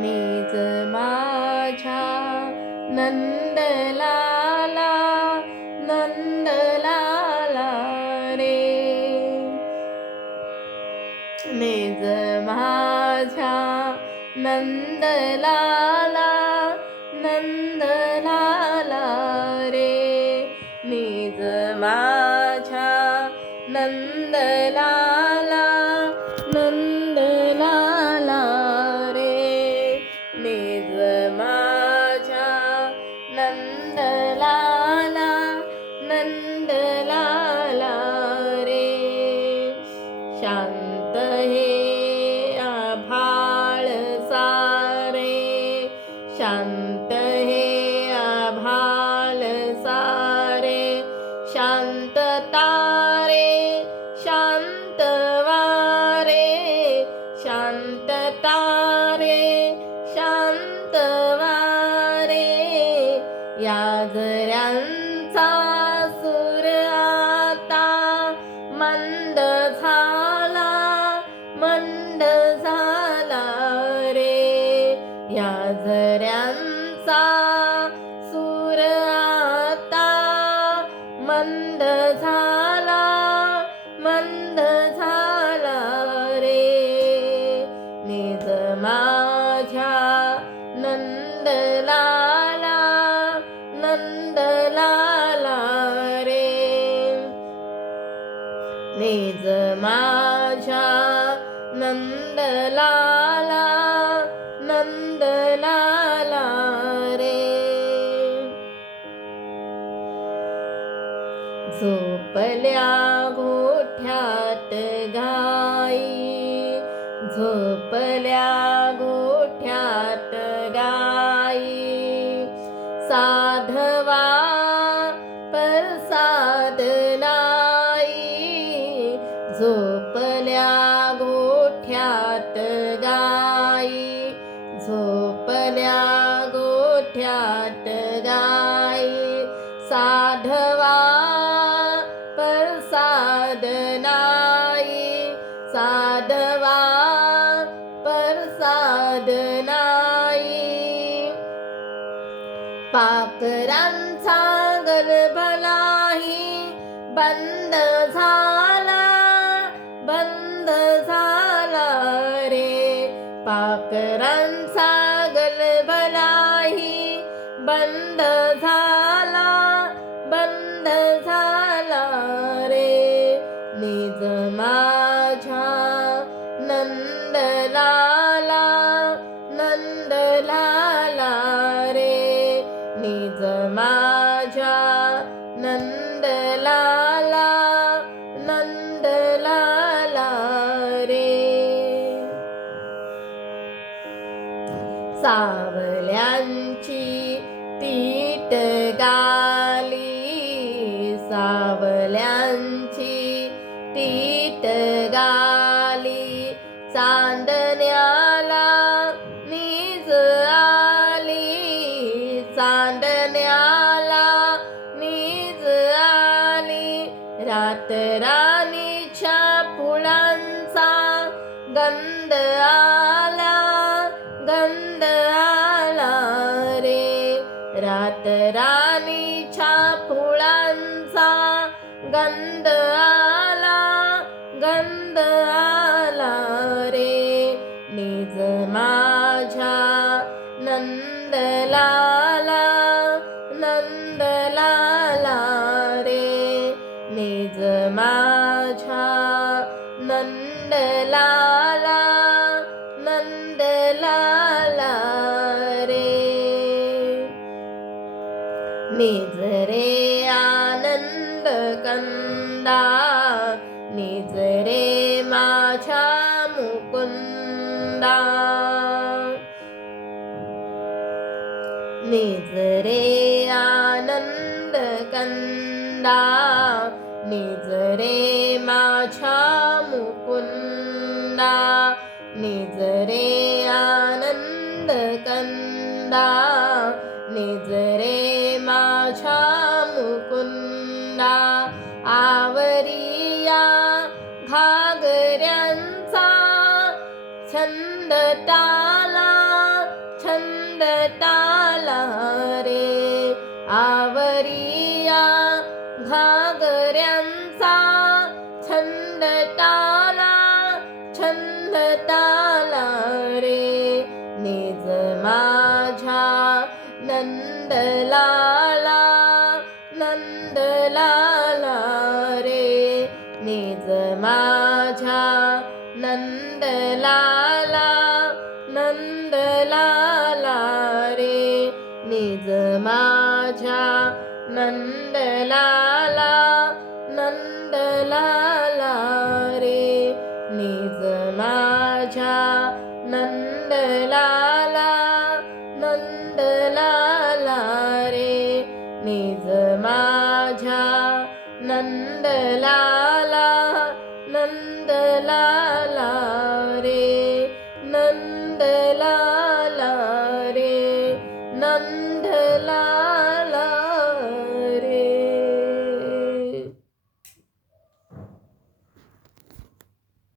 निज माझ्या नंदलाला नंदलाला रे निज माझ्या नंदलाला नंदलाला रे निज माझ्या नंदलाला नंदलाला रे निज माझ्या नंदलाला नंदलाला रे शांत हे आभाळ सारे शांत हे आभाळ सारे शांत तारे शांत वारे शांत तारे शांत वारे या जऱ्यांचा सूर आता मंद झाला मंद झाला रे या जऱ्यांचा सूर आता मंद झाला मंद झाला रे निज माझ्या नंदलाला नंदलाला रे निज माझ्या नंदलाला नंदलाला रे झोपल्या गोठ्यात गाई झोपल्या गोठ्यात गाई साधवा प्रसाद नाही झोपल्या गोठ्यात गाई झोपल्या गोठ्यात गाई साधवा प्रसाद नाही साधवा प्रसाद नाही पाखरांचा गलबलाही बंद झाला बंद झाला रे पाखरांचा गलबलाही बंद झाला बंद झाला रे निज माझ्या नंदलाला नंदलाला रे निज माझ्या नंदलाला नंदलाला रे सावल्यांची तीट गाली सावल्यांची तीट गाली चांदण्याला नीज आली चांदण्याला नीज आली रातराणीच्या फुलांचा गंध आला गंध आला रे रातराणीच्या फुलांचा गंध आला गंध आला रे निज माझ्या नंदलाला नंदलाला रे निज माझ्या नंदलाला नंदलाला रे निज रे आनंद कंदा निज रे माझ्या मुकुंदा निज रे आनंद कंदा निज रे माझ्या मुकुंदा निज रे आनंद कंदा निज रे माझ्या मुकुंदा आवरिया घागऱ्यांचा छंद टाला ताला रे आवरिया घागऱ्यांचा छंद ताला रे निज माझ्या नंदलाला रे निज माझ्या नंदलाला रे निज माझ्या नंदलाला रे निज माझ्या नंदलाला रे निज माझ्या नंदलाला रे नंदलाला रे नंदलाला